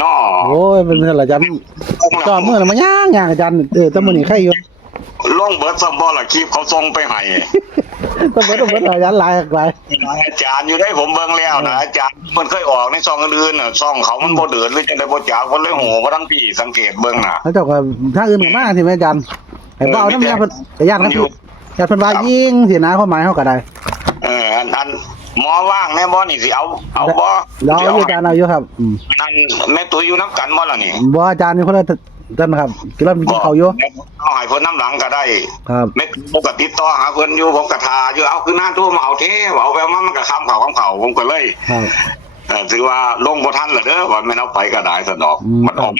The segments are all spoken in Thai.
เนาะโอ้ยเป็นเท่าไหร่อาจารย์จอมื้อน่ะมันย่างอาจารย์แต่มื้อนี้ใครอยู่ ลงเบิดซัมบ่ล่ะคลิปเขาส่งไปให้ ต้องเบิดอาจารย์หลายอาจารย์อยู่ได้ผมเบิ่งแล้วนะอาจารย์เพิ่นเคยออกในช่องอื่นน่ะช่องเขามันบ่เดินหรือจังได๋บ่จักเพิ่นเลยโหบ่ทั้งพี่สังเกตเบิ่งน่ะแล้วเจ้าก็ทางอื่นก็มาสิแม่อาจารย์ให้เว้าน้ำยาเพิ่นญาติครับพี่ญาติเพิ่นว่ายิงสินะความหมายเฮาก็ได้อันหมอว่างแม่บ่นี่สิเอาบ่เราอยู่อาจารย์เอาอยู่ครับอันแม่ตุ้ยอยู่นำกันบ่ล่ะนี่บ่อาจารย์นี่คนละท่านครับกินแล้วกินข้าวอยู่เอาให้เพิ่นนำหลังก็ได้ครับแม่ปกติดต่อหาเพิ่นอยู่ผมก็ท่าอยู่เอาคือหน้าโทรมาเอาเทเอาไปมันก็คำเขาผมก็เลยถือว่าลงบ่ทันล่ะเด้อว่าแม่นเอาไปก็ได้ซะดอกมันออก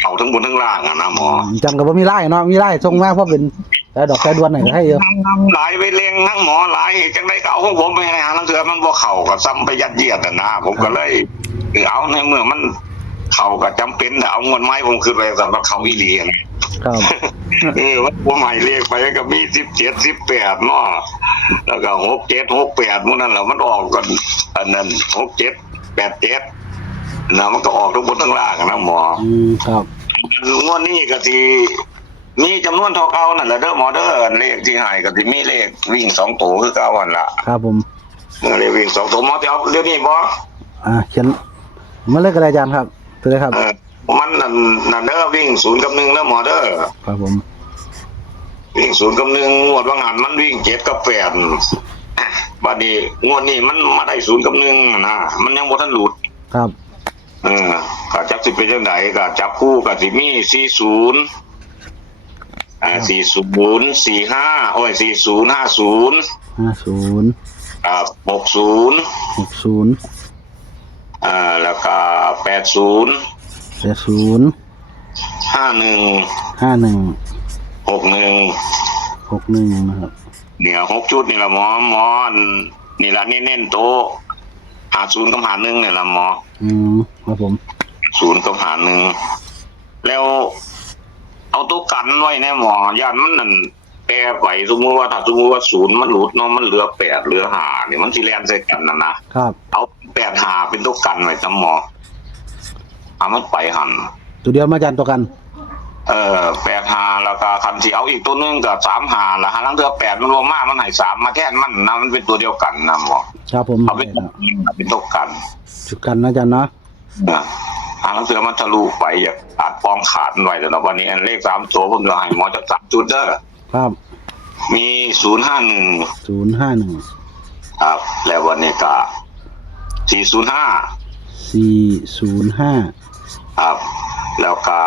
เข้าทั้งบนทั้งล่างนะหมอจังก็บ่มีไล่เนาะมีไล่ส่งมาเพราะเป็นแต่ดอกแต่ดวนให้เยอะหลายไปเล็งทั้งหมอหลายจังได๋ก็เอาของผมไปให้หาลังเทื่อมันบ่เข้าก็ซ้ำไปยัดเยียดนะผมก็เลยเอาในเมื่อมันเขาก็จำเป็นเอาเงินไม้ผมขึ้นไปสำหรับเขาอีหลีครับว่าผมให้เลขไปก็มี17 18เนาะแล้วก็67 68มื้อนั้นแหละมันออกกันอันนั้น67 87นะมันก็ออกทั้งบนทั้งล่างนะหมอครับงวดนี้ก็สิมีจำนวนเท่าเก่านั่นแหละเด้อหมอเด้อเลขที่ให้ก็สิมีเลขวิ่ง2ตัวคือเก่าหั่นล่ะครับผมเลขวิ่ง2ตัวหมอสิเอาเดี๋ยวนี้บ่เขียนมาเลยก็ได้อาจารย์ครับตัวเลยครับมันนั่นเด้อวิ่ง0 กับ 1เด้อหมอเด้อครับผมวิ่ง0 กับ 1งวดว่างั้นมันวิ่ง7 กับ 8บัดนี้งวดนี้มันมาได้0 กับ 1นะมันยังบ่ทันหลุดครับก็จักสิเป็นจังไดก็จับคู่ก็สิมี40 40 45โอ้ย40 50ครับ60แล้วก็80 51 61นะครับเนี่ย6ชุดนี่ล่ะหมอนี่ล่ะเน้นๆโต50กับ51นี่ล่ะหมอครับผม0กับ51แล้วเอาตัวกันไว้แน่หมอย่านมันนั่นแปรไปสมมุติว่าถ้าสมมุติว่า0มันหลุดเนาะมันเหลือ8เหลือ5นี่มันสิแล่นใส่กันนะครับเอา8 5เป็นตัวกันไว้ซะหมอมันไปหั่นตัวเดียวมาอาจารย์ตัวกัน8 5แล้วก็คันสิเอาอีกตัวนึงก็3 5แล้วหาลังเทื่อ8มันรวมมามันให้3มาแทนมันนะมันเป็นตัวเดียวกันนะหมอครับผมเอาเป็นตัวกันจุดกันนะอาจารย์เนาะหาลังเทื่อมันทะลุไปอยากอาจปองขาดไว้แล้ววันนี้เลข3ตัวผมจะให้หมอจับ3จุดเด้อครับมี051ครับแล้ววันนี้ก็405ครับแล้วก็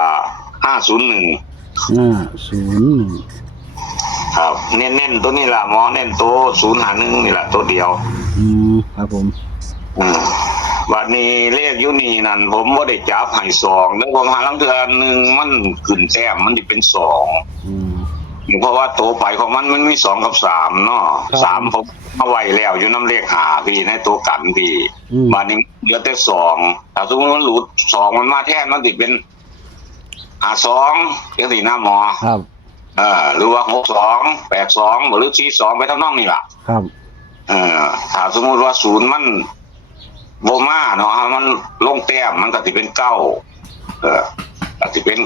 501ครับเน้นๆตัวนี้ล่ะหมอเน้นตัว051นี่ล่ะตัวเดียวครับผมวันนี้เลขอยู่นี่นั่นผมบ่ได้จับให้2แล้วผมหาลังเทื่อ1มันขึ้นแต้มมันสิเป็น2เพราะว่าตัวไปของมันมี2กับ3เนาะ3ผมเอาไว้แล้วอยู่นำเลข5พี่ในตัวกันพี่บัดนี้เหลือแต่2ถ้าสมมุติมันหลุด2มันมาแทนมันสิเป็น52จังซี่นะหมอครับหรือว่า62 82หรือ42ไปทำนองนี้ล่ะครับถ้าสมมุติว่า0มันบ่มาเนาะมันลงแต้มมันก็สิเป็น9ก็สิเป็น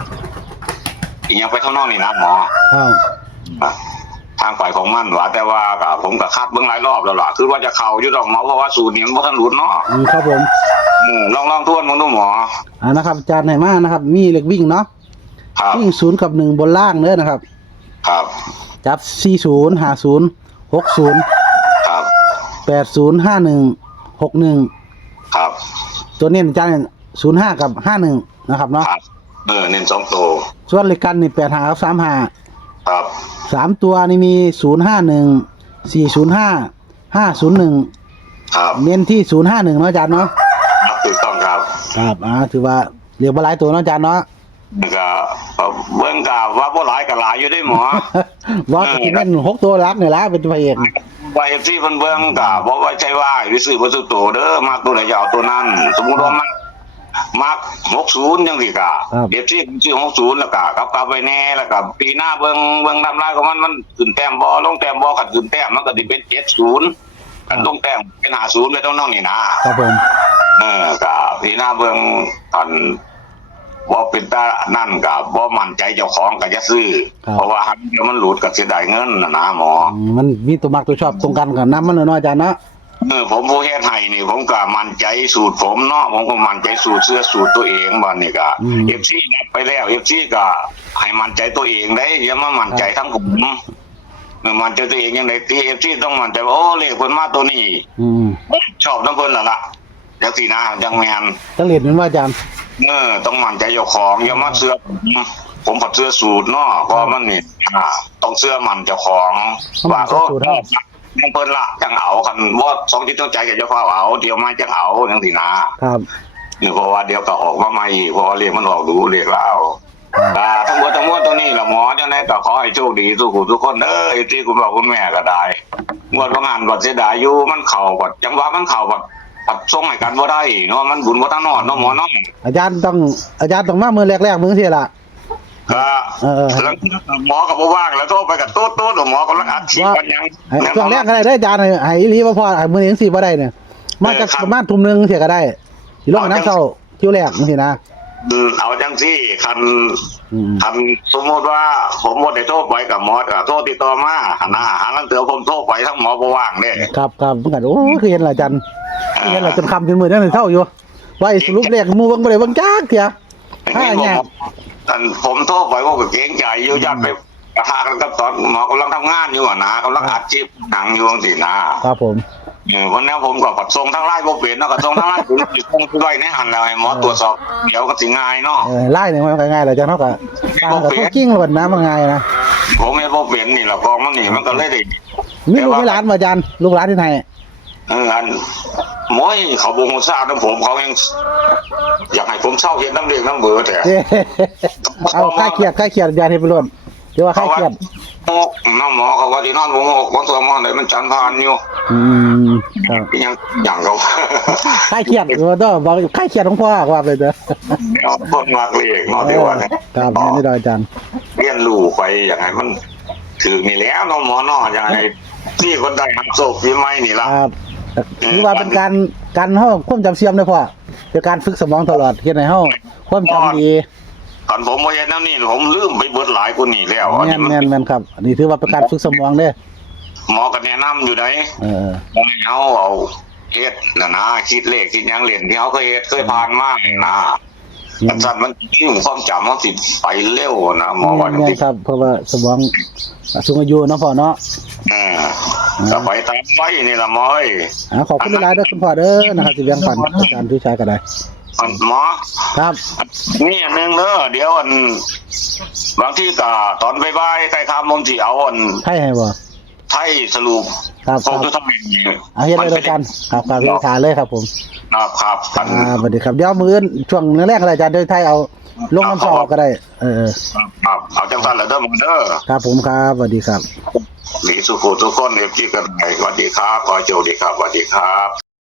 90อีหยังไปทำนองนี้นะหมอครับทางฝ่ายของมันว่าแต่ว่าก็ผมก็คัดเบิ่งหลายรอบแล้วล่ะคือว่าจะเข้าอยู่ดอกหมอเพราะว่าสูตรนี้มันบ่ทันหลุดเนาะครับผมลองทวนมึงดูหมอนะครับอาจารย์ให้มานะครับมีเลขวิ่งเนาะวิ่ง0 กับ 1บนล่างเด้อนะครับครับจับ40 50 60ครับ80 51 61ครับตัวเน้นอาจารย์05กับ51นะครับเนาะเน้น2ตัวส่วนเลขกันนี่85กับ35ครับ3ตัวนี่มี051 405 501ครับเน้นที่051เนาะอาจารย์เนาะถูกต้องครับครับถือว่าเรียกว่าหลายตัวเนาะอาจารย์เนาะก็เบิ่งก็ว่าบ่หลายก็หลายอยู่ได้หมอว่าสิเป็น6ตัวรักนี่ล่ะเป็นพระเอกว่า FC เพิ่นเบิ่งก็บ่ว่าใช่ว่าสิซื้อบ่ซื้อตัวเด้อมักตัวใดจะเอาตัวนั้นสมมุติว่ามัก60จังซี่ก็ FC ซื้อ60แล้วก็กลับไว้แน่แล้วก็ปีหน้าเบิ่งนำลายของมันขึ้นแต้มบ่ลงแต้มบ่ก็ขึ้นแต้มมันก็สิเป็น70กันลงแต้มเป็น50ไปตรงนั้นนี่นะครับผม ก็พี่หน้าเบิ่งอันบ่เป็นตานั่นก็บ่มั่นใจเจ้าของก็จะซื้อเพราะว่าหันเดี๋ยวมันหลุดก็เสียดายเงินนะหมอ มันมีตัวมักตัวชอบตรงกันกับน้ำมันน้อยอาจารย์เนาะ ผมผู้เฮ็ดให้นี่ผมก็มั่นใจสูตรผมเนาะผมก็มั่นใจสูตรเสื้อสูตรตัวเองบัดนี้ก็ FC นับไปแล้ว FC ก็ให้มั่นใจตัวเองได้อย่ามามั่นใจทั้งผมมั่นใจตัวเองยังไงตี FC ต้องมั่นใจว่าโอ้เลขเพิ่นมาตัวนี้ชอบน้ำเพิ่นล่ะจังซี่นะจังแม่น จะเรียนเป็นว่าอาจารย์ ต้องมั่นใจเจ้าของอย่ามาเสื้อผมผัดเสื้อสูตรเนาะเพราะมันนี่ต้องเสื้อมั่นเจ้าของว่าโอ้ยังเพิ่นละจังเอาคันบ่สองจิตต้องใจกับเจ้าฟ้าเอาเดี๋ยวมาจังเอาจังซี่นะครับเพราะว่าเดี๋ยวก็ออกมาใหม่เพราะเรียกมันออกดูเรียกแล้วทั้งหมดตัวนี้ล่ะหมอจังได๋ก็ขอให้โชคดีทุกคนที่คุณพ่อคุณแม่ก็ได้งวดว่างานบ่เสียดายอยู่มันเข้าบ่จังว่ามันเข้าบ่ปัดส่งให้กันบ่ได้เนาะมันบุญบ่ทันนอนเนาะหมอเนาะอาจารย์ต้องมามือแรกๆมือสิล่ะแล้วหมอก็บ่ว่างแล้วโทรไปกับตู้หมอกำลังอัดฉีดกันยังช่วงแรกก็ได้อาจารย์ให้อีหลีบ่พอมื้อนี้จังซี่บ่ได้เนี่ยมาจากประมาณทุ่มนึงเสียก็ได้สิลงน้ำเช้าคิวแรกจังซี่นะเอาจังซี่คันสมมติว่าผมบ่ได้โทรไปกับหมอก็โทรติดต่อมาหาลังเตือผมโทรไปทั้งหมอบ่ว่างเด้ครับเหมือนกันโอ้คือเห็นล่ะอาจารย์เห็นล่ะจนค่ำจนมื้อนั้นเช้าอยู่ว่าสรุปเลขหมู่เบิ่งบ่ได้เบิ่งจักเที่ยเนี่ยผมโทรไปว่าก็เกรงใจอยู่ญาติไปกระทากันกับตอนหมอกำลังทำงานอยู่นะกำลังอัดคลิปหนังอยู่จังซี่นะครับผมวันนี้ผมก็ปัดส่งทั้งไลน์บ่เป็นเนาะก็ส่งทั้งไลน์ผมสิส่งไว้ในหันแล้วให้หมอตรวจสอบเดี๋ยวก็สิง่ายเนาะไลน์นี่มันก็ง่ายแหละจังเฮาก็จริงๆแล้วมันง่ายนะผมเฮ็ดบ่เป็นนี่ล่ะกองมันนี่มันก็เลยได้มีลูกหลานบ่อาจารย์ลูกหลานที่ไหนอันหมอยเขาบ่ฮู้ทราบนำผมเขายังอยากให้ผมเช่าเฮ็ดน้ำเลี้ยงน้ำเบอร์แต่เอาค่าเครียดอาจารย์เฮ็ดไปโลดเดี๋ยวว่าค่าเครียดน้ำหมอเขาว่าที่นอนบ่ฮู้บ่ตัวหมอได้มันจันผ่านอยู่ครับยังเขาค่าเครียดบ่บอกค่าเครียดของพ่อว่าไปเด้อคนมากเลขเนาะที่ว่าครับนี่ดอยอาจารย์เรียนรู้ไปอย่างไรมันถึงนี่แล้วเนาะหมอเนาะอย่างไรที่คนใดหักโศกปีใหม่นี่ล่ะครับคือว่าเป็นการเฮาความจำเสื่อมเด้อพ่อเป็นการฝึกสมองตลอดเฮ็ดให้เฮาความจำดีตอนผมบ่เฮ็ดแนวนี้ผมลืมไปเบิดหลายกว่านี้แล้วอันนี้มันครับอันนี้ถือว่าเป็นการฝึกสมองเด้อหมอก็แนะนำอยู่ไดให้เฮาเอาเฮ็ดนะคิดเลขคิดหยังเล่นที่เฮาเคยผ่านมานะสัตว์มันมีความจำมันสิไปเร็วนะหมอว่าจังซี่ครับเพราะว่าสมองสูงอายุเนาะพ่อเนาะก็ไปตามไปนี่ล่ะหมอขอบคุณหลายๆเด้อคุณพ่อเด้อนะครับสิแบ่งปันอาจารย์ทุกชายก็ได้หมอครับนี่อันนึงเด้อเดี๋ยวบางทีก็ตอนบ่ายๆใกล้ค่ำผมสิเอาให้บ่ไทยสรุปครับผมจะทำอย่างนี้เฮ็ดเลยกันครับครับพี่ขาเลยครับผมครับสวัสดีครับเดี๋ยวมื้อช่วงแรกๆอาจารย์โดยไทยเอาลงน้ำซอกก็ได้ครับเอาจังซั่นแล้วเด้อมึงเด้อครับผมครับสวัสดีครับหลีสุขุทุกคนเอฟซีกันสวัสดีครับขอโชคดีครับสวัสดีครับ